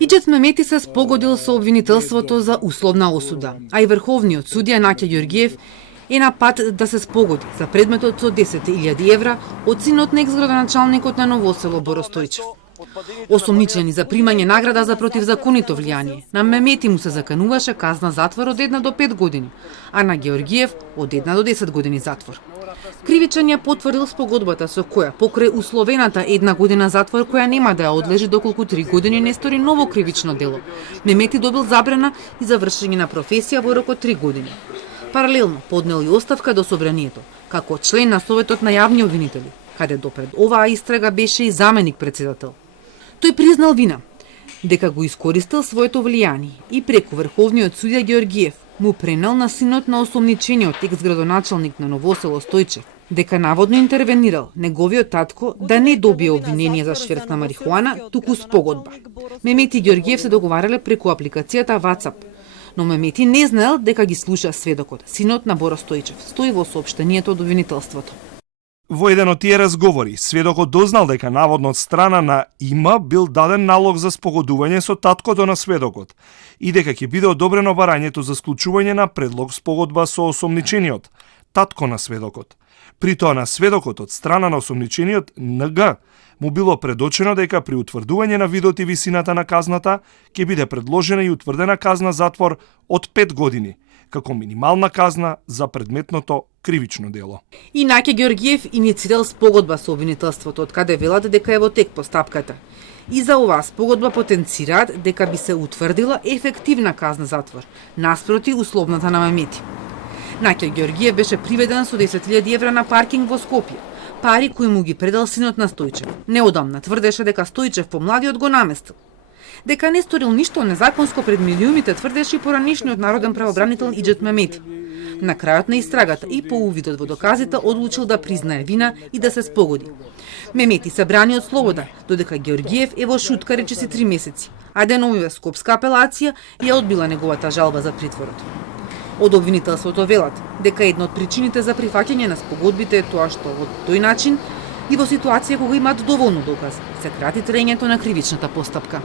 Иџет Мемети се спогодил со обвинителството за условна осуда, а и врховниот судија Наќа Ѓоргиев е на пат да се спогоди за предметот со 10.000 евра од синот на екс-градоначалникот на Ново село Боро Стојчев. Осомничени за примање награда за противзаконито влијание, на Мемети му се закануваше казна затвор од 1 до 5 години, а на Ѓоргиев од 1 до 10 години затвор. Кривичен ја потврдил спогодбата со која покрај условената 1 година затвор која нема да ја одлежи доколку 3 години не стори ново кривично дело. Мемети добил забрана и за вршење на професија во рок од 3 години. Паралелно поднел и оставка до собранието, како член на Советот на јавни обвинители, каде допред оваа истрага беше и заменик председател. Тој признал вина, дека го искористил своето влијание и преку врховниот судија Ѓоргиев му пренел на синот на осомничениот екс-градоначалник на Ново село Стојчев, дека наводно интервенирал неговиот татко да не добие обвинение за шверк на марихуана, туку спогодба. Мемети и Ѓоргиев се договарале преку апликацијата WhatsApp, но Мемети не знаел дека ги слуша сведокот, синот на Боро Стојчев, стои во соопштението од обвинителството. Во еден од тие разговори, сведокот дознал дека наводно од страна на ИМА бил даден налог за спогодување со таткото на сведокот и дека ќе биде одобрено барањето за склучување на предлог спогодба со осомничениот, татко на сведокот. При тоа на сведокот од страна на осомничениот НГ му било предочено дека при утврдување на видот и висината на казната ќе биде предложена и утврдена казна затвор од 5 години, како минимална казна за предметното кривично дело. И Наќа Ѓоргиев иницирал спогодба со обвинителството, од каде велат дека е во тек постапката. И за оваа спогодба потенцираат дека би се утврдила ефективна казна затвор, наспроти условната на Мемети. Наќа Ѓоргиев беше приведен со 10.000 евра на паркинг во Скопје, пари кои му ги предал синот на Стојчев. Неодамна тврдеше дека Стојчев помладиот го наместил. Дека не сторил ништо незаконско пред милиумите тврдеше и поранишниот народен правобранител Иџет Мемети. На крајот на истрагата и по увидот во доказите одлучил да признае вина и да се спогоди. Мемети се брани од слобода, додека Ѓоргиев е во шутка речиси 3 месеци, а деновиве скопска апелација ја одбила неговата жалба за притворот. Од обвинителството велат дека една од причините за прифаќање на спогодбите е тоа што во тој начин и во ситуација кога имаат доволно докази се крати траењето на кривичната постапка.